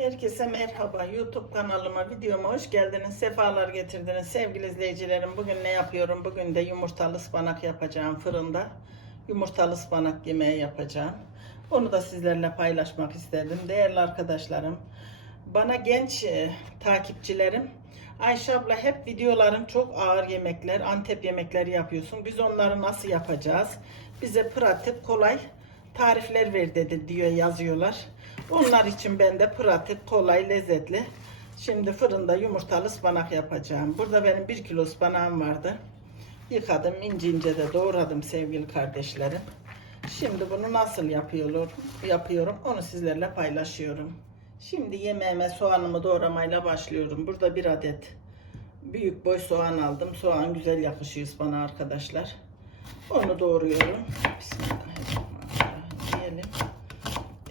Herkese merhaba. YouTube kanalıma, videoma hoş geldiniz. Sefalar getirdiniz. Sevgili izleyicilerim, bugün ne yapıyorum? Bugün de yumurtalı ıspanak yapacağım fırında. Yumurtalı ıspanak yemeği yapacağım. Onu da sizlerle paylaşmak istedim. Değerli arkadaşlarım, bana genç e, takipçilerim, Ayşe abla hep videoların çok ağır yemekler, Antep yemekleri yapıyorsun. Biz onları nasıl yapacağız? Bize pratik, kolay tarifler ver dedi diyor yazıyorlar. Onlar için ben de pratik, kolay, lezzetli. Şimdi fırında yumurtalı ıspanak yapacağım. Burada benim bir kilo ıspanağım vardı. Yıkadım, ince ince de doğradım sevgili kardeşlerim. Şimdi bunu nasıl yapıyorum, yapıyorum onu sizlerle paylaşıyorum. Şimdi yemeğime soğanımı doğramayla başlıyorum. Burada bir adet büyük boy soğan aldım. Soğan güzel yakışıyor ıspanağa arkadaşlar. Onu doğruyorum. Bismillahirrahmanirrahim diyelim.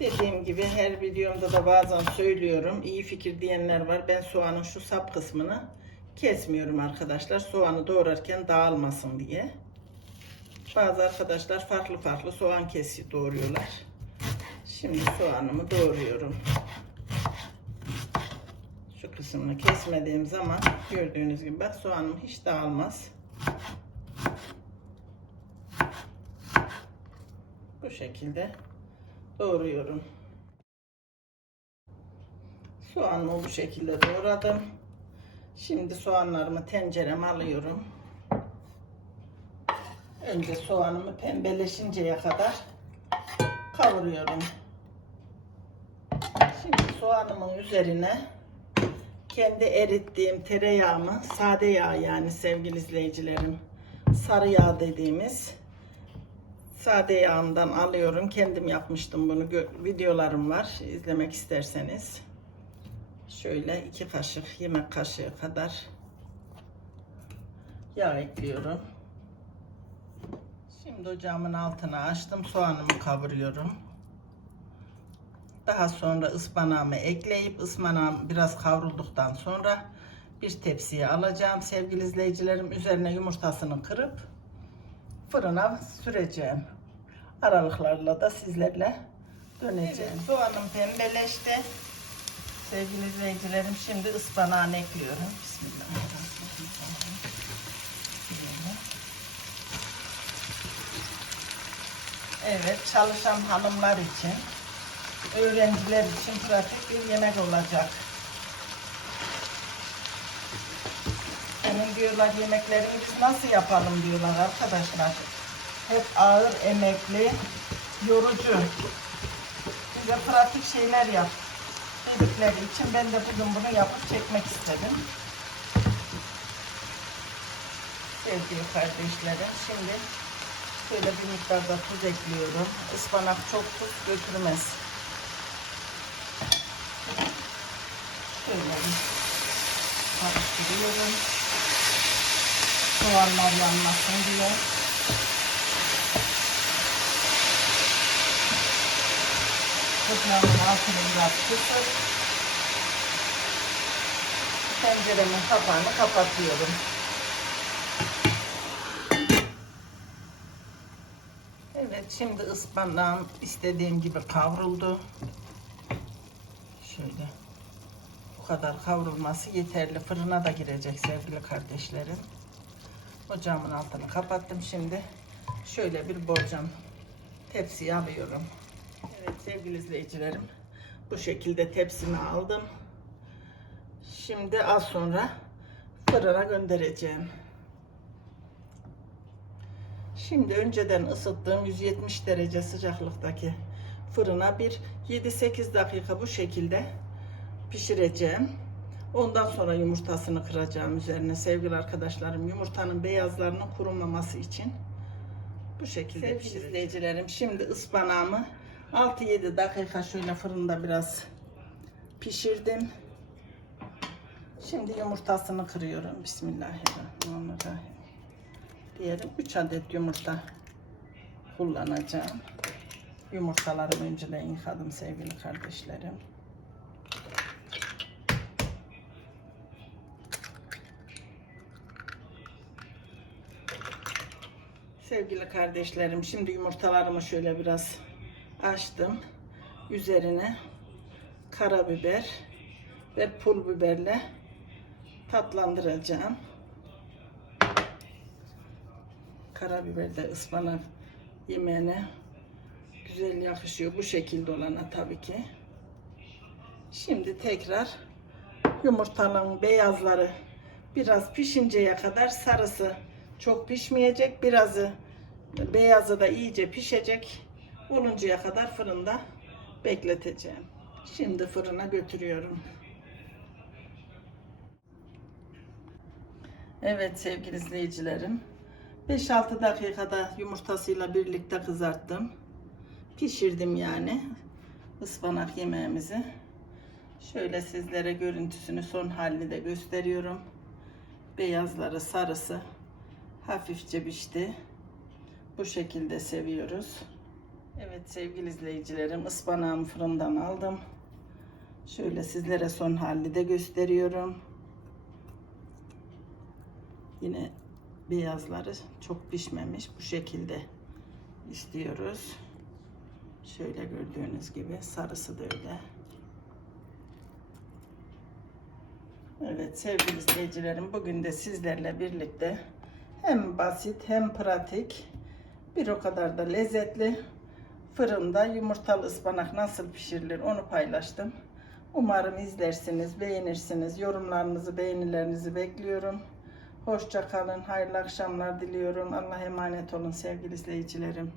Dediğim gibi her videomda da bazen söylüyorum. İyi fikir diyenler var. Ben soğanın şu sap kısmını kesmiyorum arkadaşlar. Soğanı doğrarken dağılmasın diye. Bazı arkadaşlar farklı farklı soğan kesi doğruyorlar. Şimdi soğanımı doğruyorum. Şu kısmını kesmediğim zaman gördüğünüz gibi bak soğanım hiç dağılmaz. Bu şekilde doğruyorum. Soğanımı bu şekilde doğradım. Şimdi soğanlarımı tencereme alıyorum. Önce soğanımı pembeleşinceye kadar kavuruyorum. Şimdi soğanımın üzerine kendi erittiğim tereyağımı, sade yağ yani sevgili izleyicilerim, sarı yağ dediğimiz sade yağından alıyorum. Kendim yapmıştım bunu. Videolarım var. izlemek isterseniz. Şöyle iki kaşık yemek kaşığı kadar yağ ekliyorum. Şimdi ocağımın altını açtım. Soğanımı kavuruyorum. Daha sonra ıspanağımı ekleyip ıspanağım biraz kavrulduktan sonra bir tepsiye alacağım. Sevgili izleyicilerim üzerine yumurtasını kırıp fırına süreceğim. Aralıklarla da sizlerle döneceğim. soğanım pembeleşti. Sevgili izleyicilerim şimdi ıspanağını ekliyorum. Bismillahirrahmanirrahim. Evet çalışan hanımlar için, öğrenciler için pratik bir yemek olacak. Diyorlar yemeklerini biz nasıl yapalım diyorlar arkadaşlar. Hep ağır, emekli, yorucu. Bize pratik şeyler yap dedikleri için ben de bugün bunu yapıp çekmek istedim. Sevgili kardeşlerim şimdi şöyle bir miktarda tuz ekliyorum. Ispanak çok tuz götürmez. Şöyle bir karıştırıyorum. Soğanlar yanmasın diye. Ocağımın altını biraz kısıp tenceremin kapağını kapatıyorum. Evet şimdi ıspanağım istediğim gibi kavruldu. Şöyle bu kadar kavrulması yeterli. Fırına da girecek sevgili kardeşlerim. Ocağımın altını kapattım şimdi. Şöyle bir borcam tepsiye alıyorum. Evet sevgili izleyicilerim. Bu şekilde tepsimi aldım. Şimdi az sonra fırına göndereceğim. Şimdi önceden ısıttığım 170 derece sıcaklıktaki fırına bir 7-8 dakika bu şekilde pişireceğim. Ondan sonra yumurtasını kıracağım üzerine sevgili arkadaşlarım. Yumurtanın beyazlarının kurumaması için bu şekilde sevgili pişireceğim. izleyicilerim. Şimdi ıspanağımı 6-7 dakika şöyle fırında biraz pişirdim. Şimdi yumurtasını kırıyorum. Bismillahirrahmanirrahim. Diyelim 3 adet yumurta kullanacağım. Yumurtalarımı önceden yıkadım sevgili kardeşlerim. Sevgili kardeşlerim, şimdi yumurtalarımı şöyle biraz açtım. Üzerine karabiber ve pul biberle tatlandıracağım. Karabiber de ıspanak yemeğine güzel yakışıyor. Bu şekilde olana tabii ki. Şimdi tekrar yumurtanın beyazları biraz pişinceye kadar sarısı çok pişmeyecek. Birazı beyazı da iyice pişecek. Oluncaya kadar fırında bekleteceğim. Şimdi fırına götürüyorum. Evet sevgili izleyicilerim. 5-6 dakikada yumurtasıyla birlikte kızarttım. Pişirdim yani ıspanak yemeğimizi. Şöyle sizlere görüntüsünü son halini de gösteriyorum. Beyazları sarısı hafifçe pişti. Bu şekilde seviyoruz. Evet sevgili izleyicilerim ıspanağımı fırından aldım. Şöyle sizlere son halini de gösteriyorum. Yine beyazları çok pişmemiş. Bu şekilde istiyoruz. Şöyle gördüğünüz gibi sarısı da öyle. Evet sevgili izleyicilerim bugün de sizlerle birlikte hem basit hem pratik bir o kadar da lezzetli fırında yumurtalı ıspanak nasıl pişirilir onu paylaştım. Umarım izlersiniz, beğenirsiniz. Yorumlarınızı, beğenilerinizi bekliyorum. Hoşça kalın, hayırlı akşamlar diliyorum. Allah'a emanet olun sevgili izleyicilerim.